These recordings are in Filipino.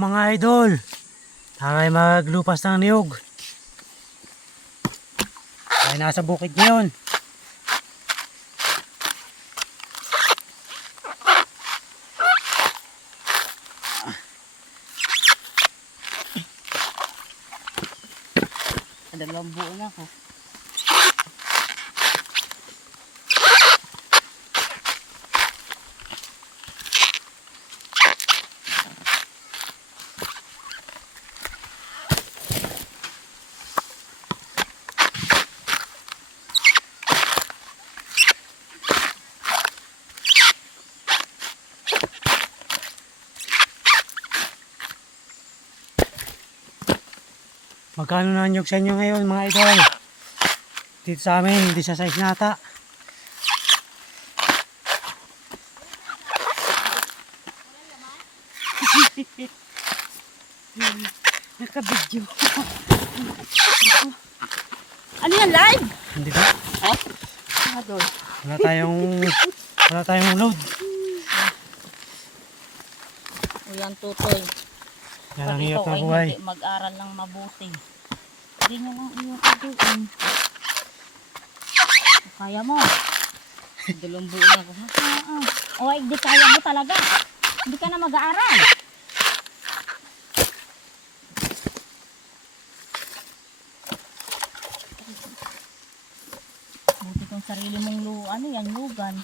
mga idol, tayo maglupas ng niyog. Tayo nasa bukid ngayon. Dalawang buo na ako. Magkano na niyog sa inyo ngayon mga idol? Dito sa amin, hindi sa size nata. Nakabidyo. Ano yan, live? Hindi ba? Oh? Doon. Wala tayong load. O yan, tutoy. Yan ang Pag hirap ikaw na ay buhay. hindi mag-aral ng mabuti, hindi nyo lang iyong kaduin. Kaya mo. Dalawang buo na ako. O ay, di kaya mo talaga. Hindi ka na mag-aaral. Buti kung sarili mong lugan.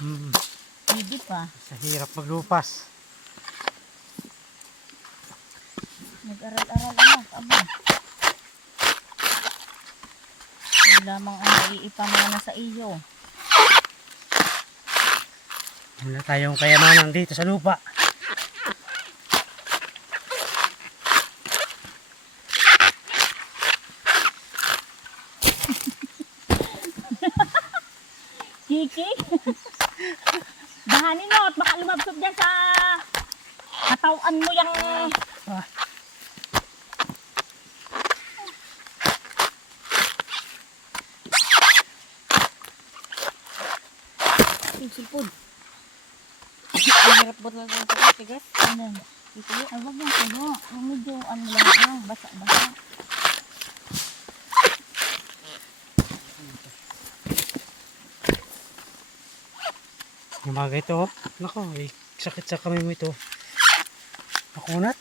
Hindi pa. Sa hirap maglupas. Nag-aral-aral anak, aba. Yun lamang ang naiipamana sa iyo. Wala tayong kayamanan dito sa lupa. Kiki? Bahanin mo at baka lumabsob dyan sa katawan mo yung... Yung silpon. Ang hirap ba talaga yung pagkatigas? Ano? Ito yun? Ay, wag yung puno. Yung medyo ano lang, basa-basa. Yung mga ito, oh. Nako, sakit sa kamay mo ito. Makunat.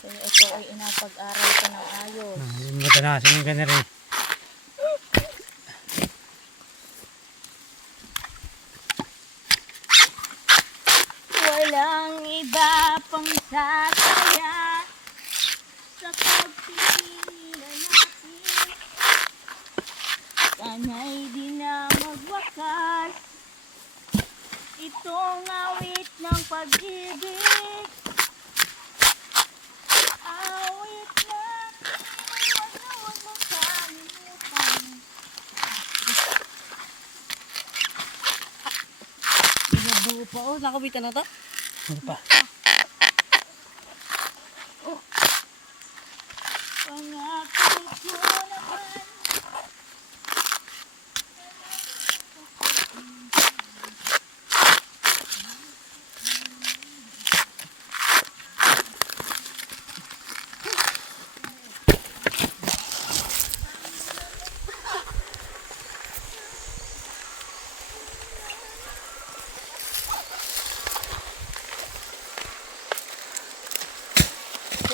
Kaya ito ay inapag-aral ka ng ayos. Madanasan yung gana rin. Walang iba pang sasaya sa pagpili natin. Sana'y di na magwakas itong awit ng pag-ibig. Awit na huwag mong kalimutan. Binabuo pa. Oh, nakabitan na to? Hindi pa. Pangako ko naman.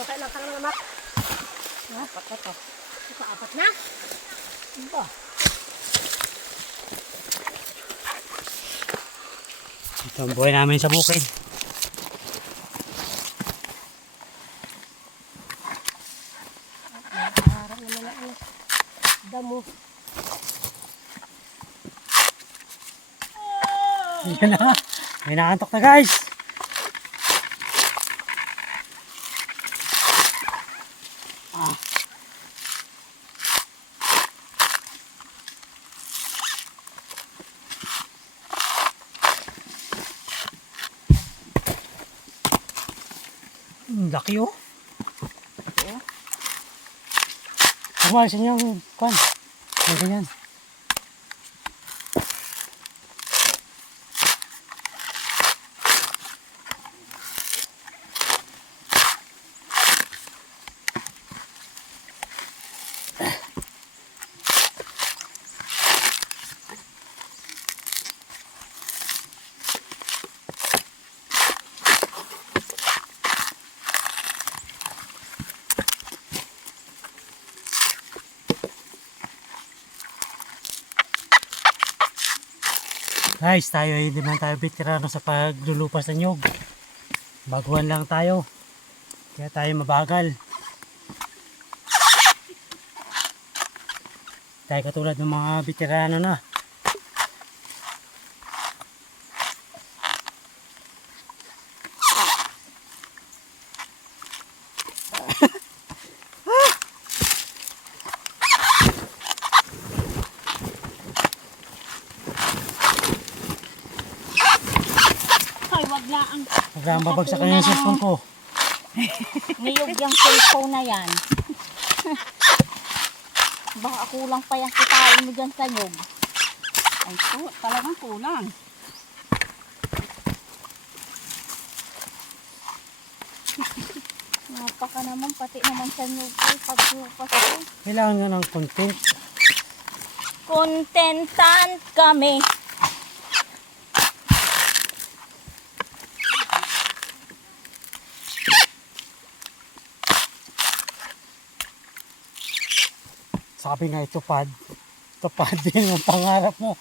Kailan ka naman anak? Apat na to. Apat na? Ano ba? Ito ang buhay namin sa bukid. Araw naman na anak. Damo. Yan na. May nakantok na guys. Laki oh. Oo. Kumalisin yung kan. Ganyan. Guys, tayo hindi man tayo veterano sa paglulupas ng nyug. Baguhan lang tayo. Kaya tayo mabagal. Tayo katulad ng mga veterano na. Ay, wag na ang Huwag kang babagsak yung cellphone ko. niyog yung cellphone na yan. Baka kulang pa yung kitain mo dyan sa nyog. Ay, talagang kulang. Napaka naman, pati naman sa nyog ko, paglupas ko. Kailangan nga ng content. Contentan kami. Sabi nga itupad. Tupad din ang pangarap mo.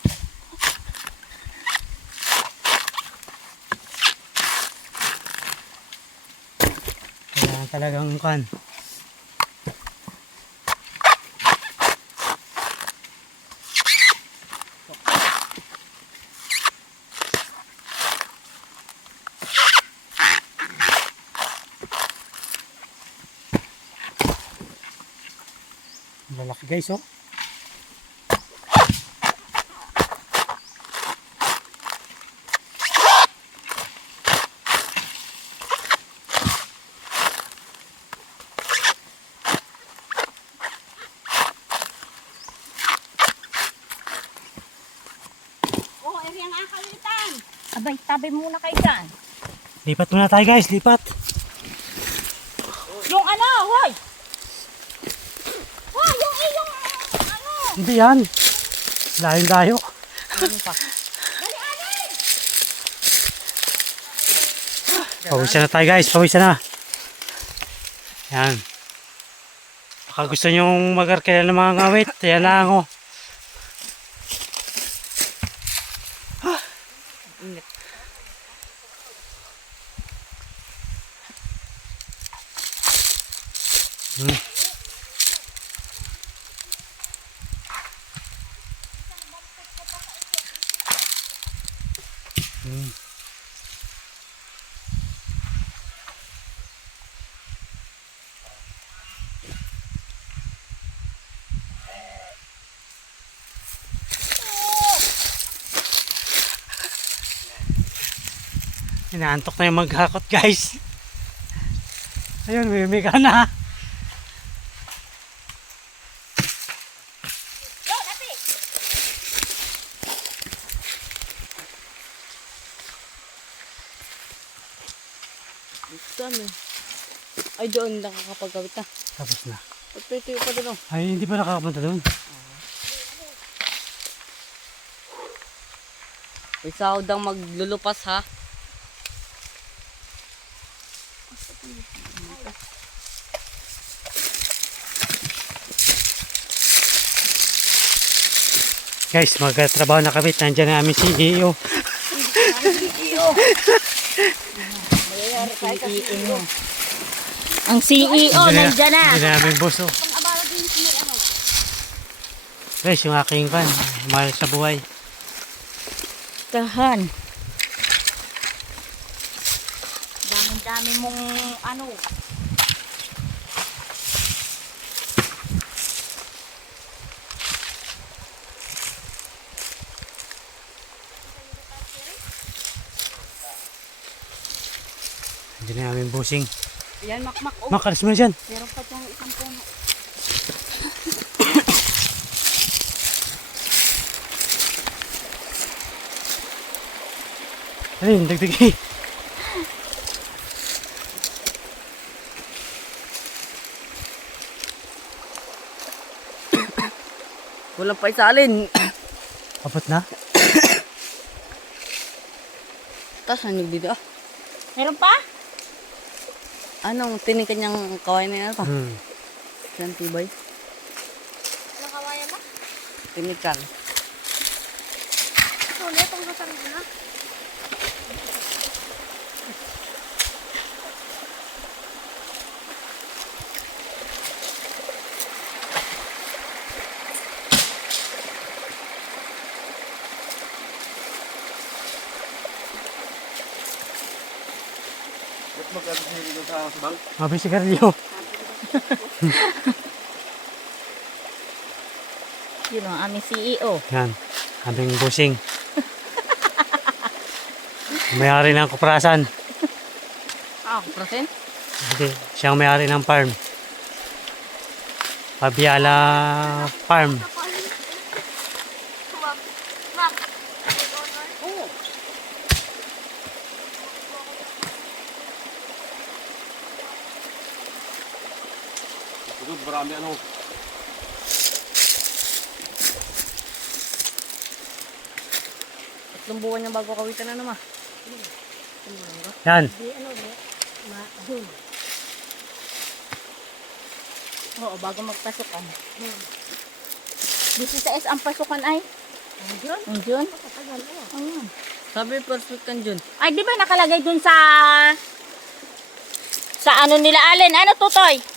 Kailangan talagang kan. Lalaki guys, oh. Oh, eri ang akalitan. Abay, tabi muna kayo dyan. Lipat muna tayo guys, lipat. Yung ano, hoy! Hoy, yung iyong ano! Hindi yan. Layo-layo. Ano pa? Pawisan na tayo guys, pawisan na. Yan. Baka gusto nyong mag-arkela ng mga ngawit, yan lang oh. Hmm. Hmm. Inaantok na yung maghakot guys. Ayun, may ka na. Go, dati! Saan eh? Ay, doon nakakapagkawit na. Tapos na. Pagtitiyo pa doon. Ay, hindi pa nakakapunta doon. May sahod ang maglulupas ha. Guys, magtrabaho na kami. Nandiyan na aming CEO. Ang CEO nandiyan na. Nandiyan na aming boss. Oh. Guys, yung aking kan. Mahal sa buhay. Tahan. Dami mong ano. Nandiyan na aming bossing. Yan, makmak. Oh, Makalis mo na dyan. meron pa dyan isang puno. Ayun, dagdagi. Walang pa isalin. Abot na. Tapos ano dito ah? Meron pa? Anong tinikan niyang kawain na yan pa? Yan tibay. Anong kawayan ba? Tinikan. ulit ang gasang na. Mabing sigarilyo. Yun ang aming CEO. Yan. Aming busing. May-ari ng kuprasan. Present? Hindi. Siyang may-ari ng farm. Pabiala Farm. Oo. Marami ano. Tatlong buwan niya bago kawitan na naman. Yan. Di ano, di. June. Oo, bago magpasukan. 16 ang pasukan ay. Ang June? Ang June? Katagal na. Ayun. Sabi perfect kan June. Ay, di ba nakalagay dun sa ano nila, Allen? Ano, Tutoy?